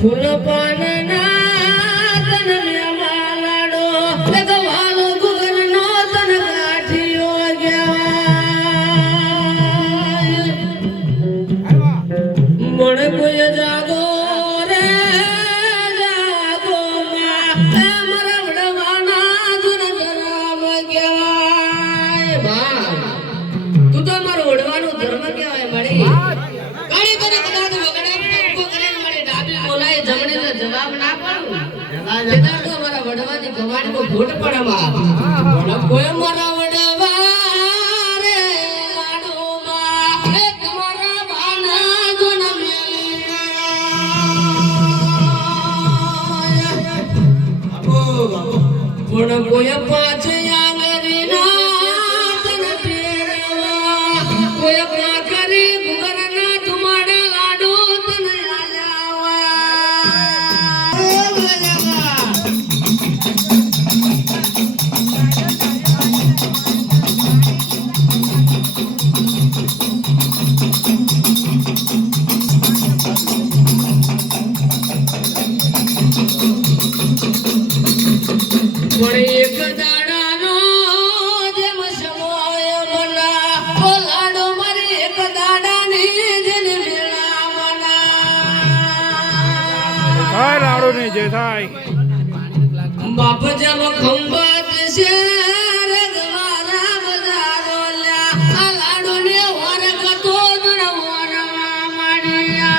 Full पानना तन मेमालाडो लगवालो Gugan no तन गाठियो गया मन कोय जागो रे जागो मा मरवडवाना जुन धर्म गया बा तू तो मारो वडवानो धर्म केवाय मळी काळी तने कदाच वगडे को करे मळे डाबी बोलाय जमणे जवाब ना पाडू जदा तो मारा वडवानी गवाणी को घोट पडमा वड कोय मारा वडवा रे लाडो मा एक मारा बाना जुन मेलिया वड कोय पाच यांगरी ना तन पेरवा कोय पाकरी गुगरना तुमाडा लाडो तन आलावा वड एक दाडानो जेम समोय मना ओ लाडो मारी एक दाडानी जन मेळा मना काय लाडू नाही जे थाय बाप जब खंबात से रगवारा बजारोल्या आ लाडूने वरकतो दुन वरमा माडिया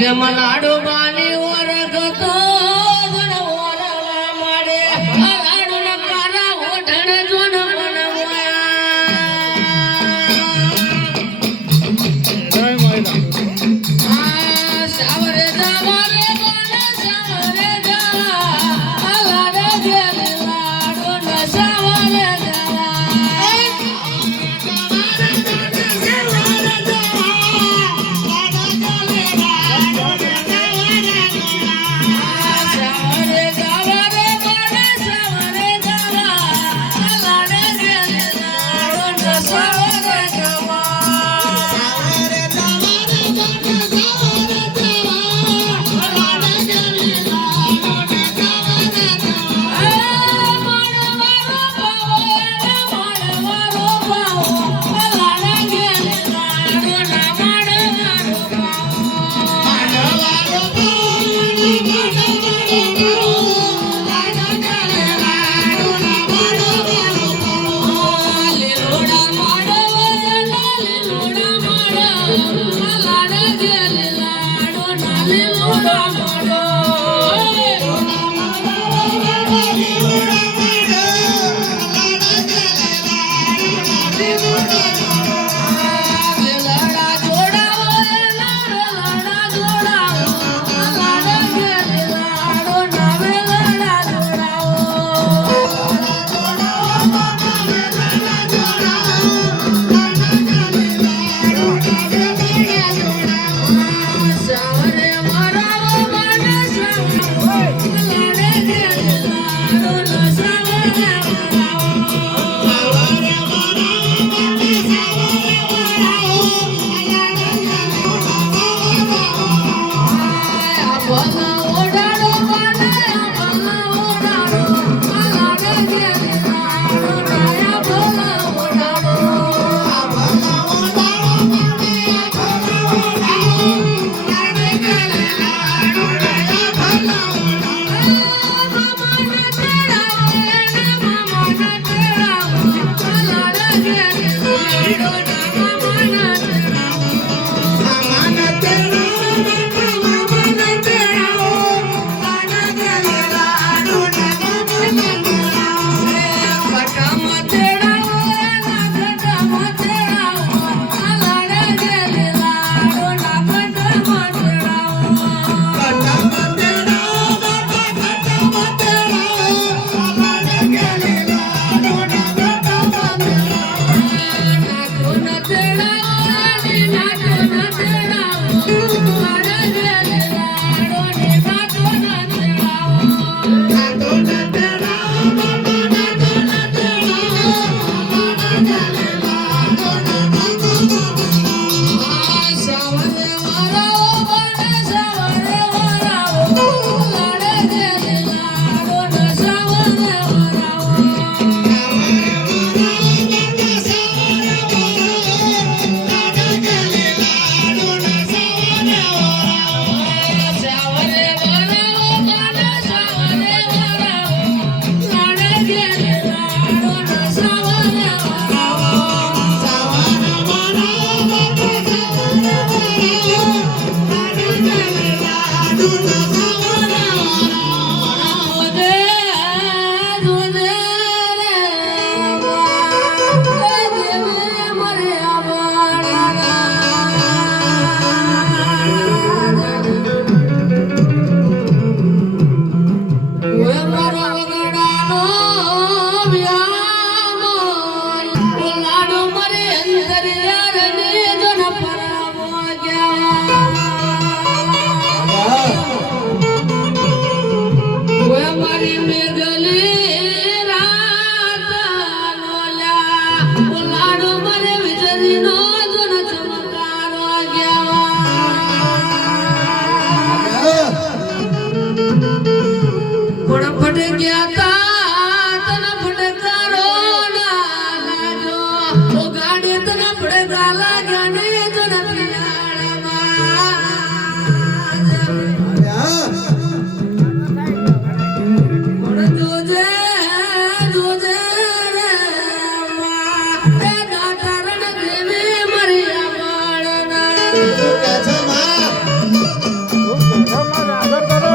जम लाडू बानी वरकतो दुन वरमा माडे आ लाडूने कारा ओढण जुन बनवया काय मायला सावरे जावारे बोले सावरे जावा लाडो गेले लाडो न सावरे जावा सावरे जावारे बोले सावरे जावा लाडो गेले लाडो न सावरे जावा ओ गाडीत न पुढे झाला गाणे जुन तुझे तुझे रे मा ए दातारण देवी मरिया बाळना આગળ કરો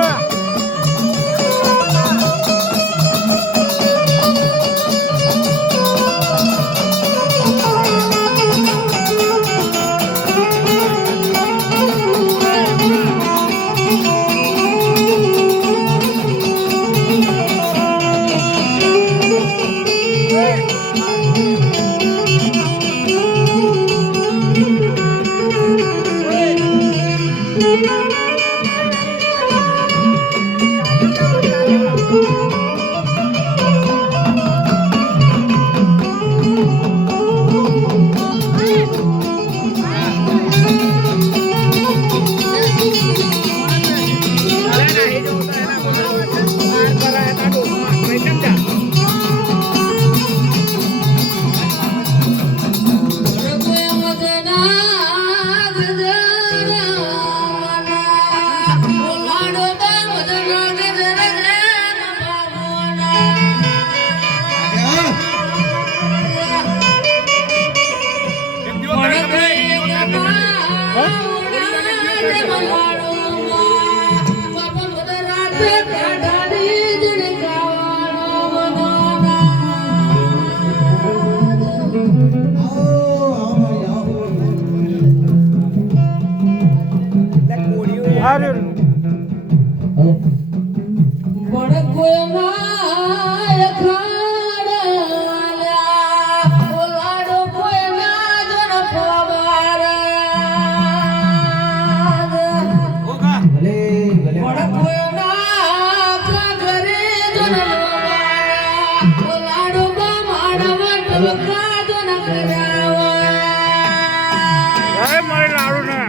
હારે મારે લાડુ ને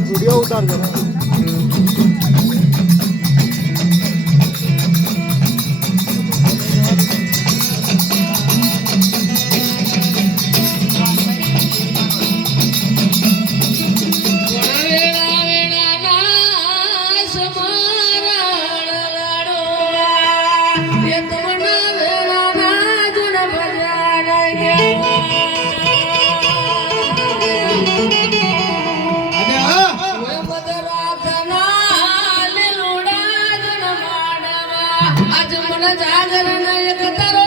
વિડીયો ઉતારજો જાગરણ એક તારો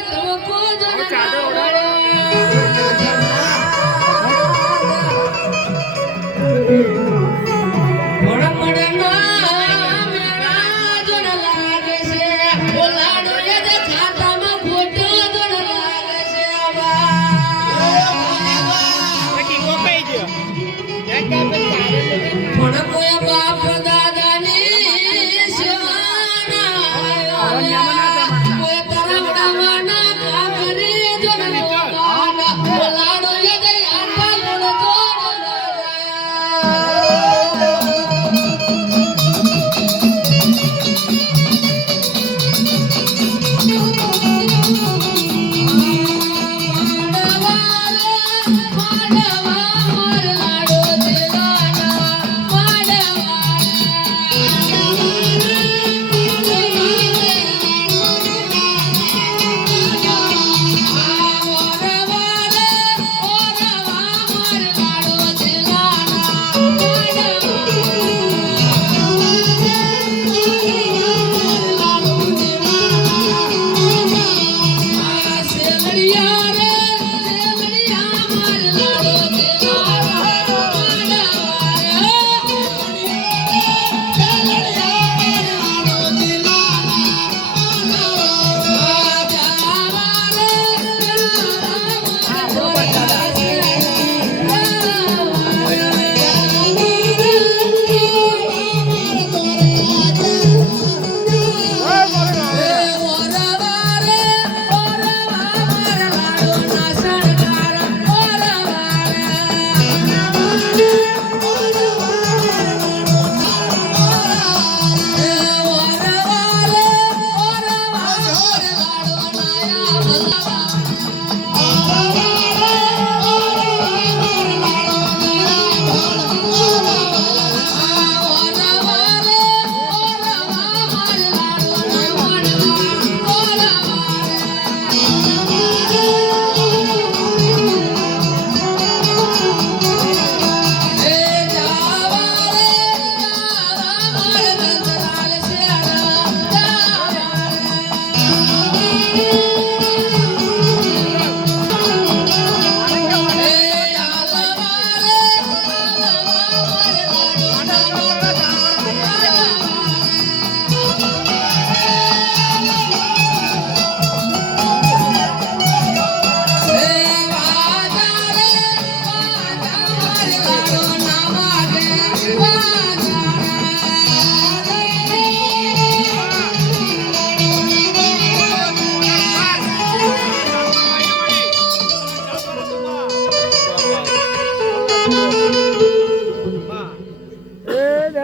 ધમકો બાપ દાદાની સેવાના કોઈ તારા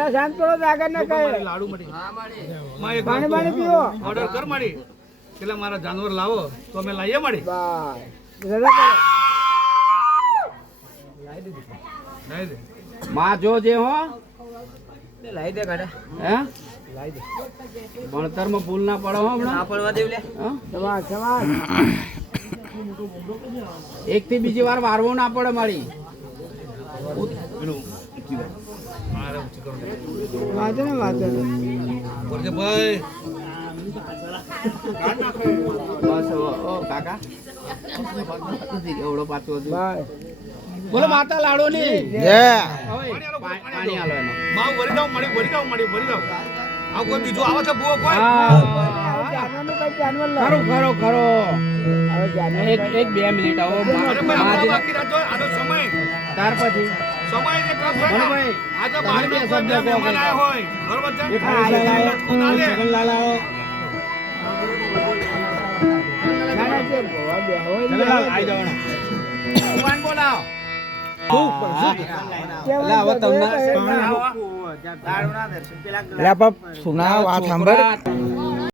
જરા શાંત પડો તો આગળ ના કહે લાડુ મળી હા મળી માં એક પાણી પાણી પીવો ઓર્ડર કર મળી પેલા મારા જાનવર લાવો તો અમે લાવીએ મળી બસ રજા કરો લાવી દે માં જોજે હો લાઈ દે કાઢે હે લાઈ દે ભણતરમાં ભૂલ ના પડો હો હમણાં ના પડવા દેવ લે હા? સમાજ સમાજ એક થી બીજી વાર વારવો ના પડે મારી મારે ઊંચી કરો વાંચો ને વાંચો ને બોલજે ભાઈ બસ ઓ કાકા એવડો પાછો હજુ. બાય બોલો માતા લાડો ની જય પાણી આલો એનો માં વરી જાવ મળી આ કોઈ બીજો આવે છે બુઓ કોઈ જાનવરનું કઈ જાનવર લો ખરો ખરો ખરો હવે જાનવર એક 2 મિનિટ આવો અરે ભાઈ આપણે માજી બાકી રાખજો આનો સમય ત્યાર પછી સમય ને કમ બોલો ભાઈ આ તો તમે બહાર બે કોઈ શબ્દ કહો મહેમાન કંઈક. આયા હોય બરોબર છે એક હરીશલાલ આવો, ના લે. છગનલાલ આવો. ના ના જે ભવા બે હોય ને છગનલાલ આઈ જવાના. ભગવાન બોલાવો. એટલે હવે તમને લે બાપ સુના વાત સાંભળ